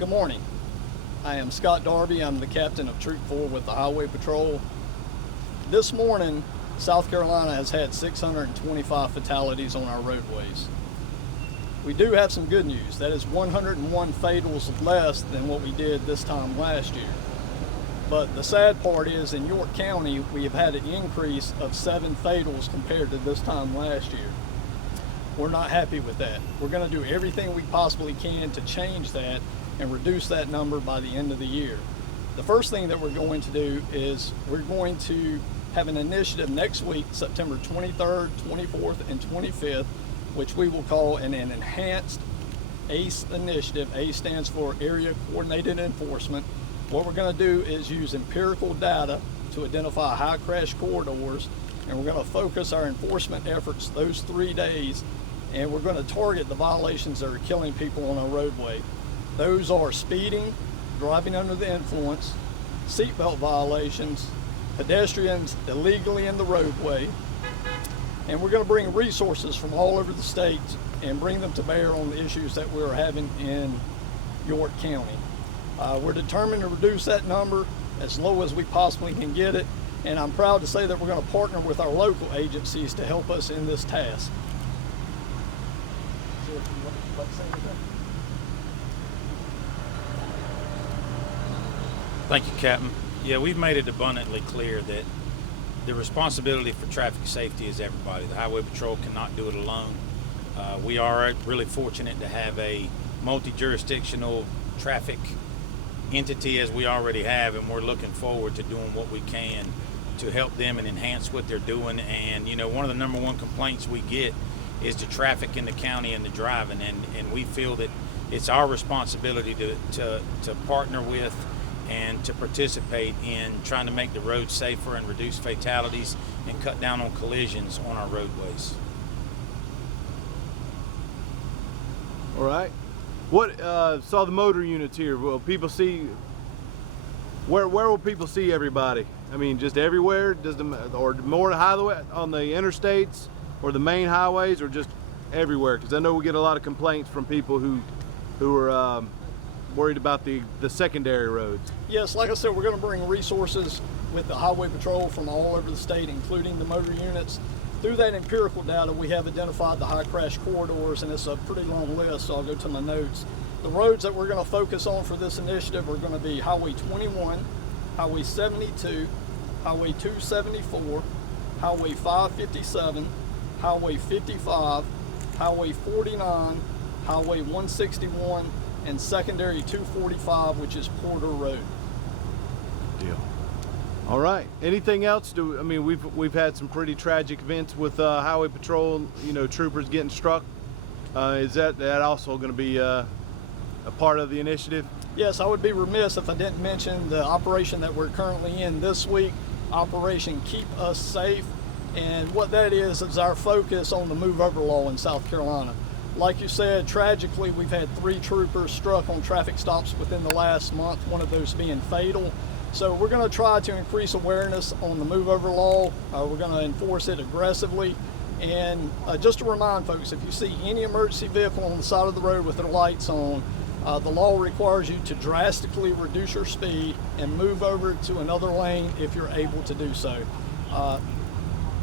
Good morning. I am Scott Darby. I'm the captain of Troop 4 with the Highway Patrol. This morning, South Carolina has had 625 fatalities on our roadways. We do have some good news. That is 101 fatals less than what we did this time last year. But the sad part is in York County, we have had an increase of 7 fatals compared to this time last year. We're not happy with that. We're going to do everything we possibly can to change that and reduce that number by the end of the year. The first thing that we're going to do is we're going to have an initiative next week, September 23rd, 24th, and 25th, which we will call an enhanced ACE initiative. ACE stands for Area Coordinated Enforcement. What we're going to do is use empirical data to identify high crash corridors, and we're going to focus our enforcement efforts those 3 days, and we're going to target the violations that are killing people on our roadway. Those are speeding, driving under the influence, seatbelt violations, pedestrians illegally in the roadway, and we're going to bring resources from all over the state and bring them to bear on the issues that we're having in York County. We're determined to reduce that number as low as we possibly can get it, and I'm proud to say that we're going to partner with our local agencies to help us in this task. Thank you, Captain. Yeah, we've made it abundantly clear that the responsibility for traffic safety is everybody. The Highway Patrol cannot do it alone. We are really fortunate to have a multi-jurisdictional traffic entity as we already have, and we're looking forward to doing what we can to help them and enhance what they're doing. And you know, one of the number one complaints we get is the traffic in the county and the driving, and we feel that it's our responsibility to partner with and to participate in trying to make the roads safer and reduce fatalities and cut down on collisions on our roadways. All right. What saw the motor units here? Will people see? Where will people see everybody? I mean, just everywhere? Or more highway on the interstates or the main highways, or just everywhere? Because I know we get a lot of complaints from people who are worried about the secondary roads. Yes, like I said, we're going to bring resources with the Highway Patrol from all over the state, including the motor units. Through that empirical data, we have identified the high crash corridors, and it's a pretty long list, so I'll go to my notes. The roads that we're going to focus on for this initiative are going to be Highway 21, Highway 72, Highway 274, Highway 557, Highway 55, Highway 49, Highway 161, and secondary 245, which is Porter Road. Deal. All right. Anything else? I mean, we've had some pretty tragic events with Highway Patrol. You know, troopers getting struck. Is that also going to be a part of the initiative? Yes, I would be remiss if I didn't mention the operation that we're currently in this week, Operation Keep Us Safe. And what that is our focus on the move over law in South Carolina. Like you said, tragically, we've had 3 troopers struck on traffic stops within the last month, one of those being fatal. So we're going to try to increase awareness on the move over law. We're going to enforce it aggressively. And just to remind folks, if you see any emergency vehicle on the side of the road with their lights on, the law requires you to drastically reduce your speed and move over to another lane if you're able to do so.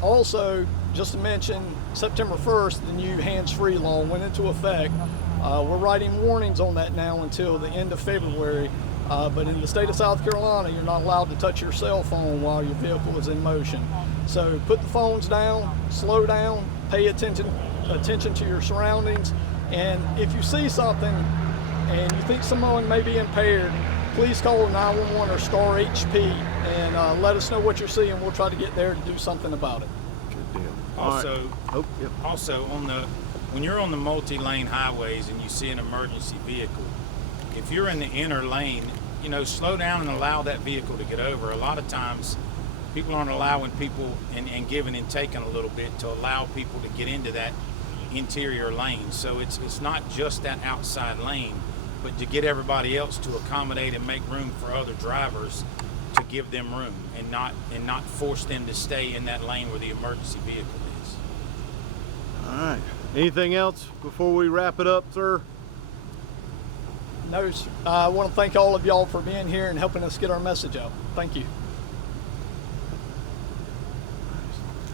Also, just to mention, September 1st, the new hands-free law went into effect. We're writing warnings on that now until the end of February. But in the state of South Carolina, you're not allowed to touch your cell phone while your vehicle is in motion. So put the phones down, slow down, pay attention to your surroundings. And if you see something and you think someone may be impaired, please call 911 or Star HP and let us know what you're seeing. We'll try to get there to do something about it. Good deal. Also, right. Also when you're on the multi-lane highways and you see an emergency vehicle, if you're in the inner lane, you know, slow down and allow that vehicle to get over. A lot of times people aren't allowing people and giving and taking a little bit to allow people to get into that interior lane. So it's not just that outside lane, but to get everybody else to accommodate and make room for other drivers, to give them room and not force them to stay in that lane where the emergency vehicle is. All right. Anything else before we wrap it up, sir? No, I want to thank all of y'all for being here and helping us get our message out. Thank you.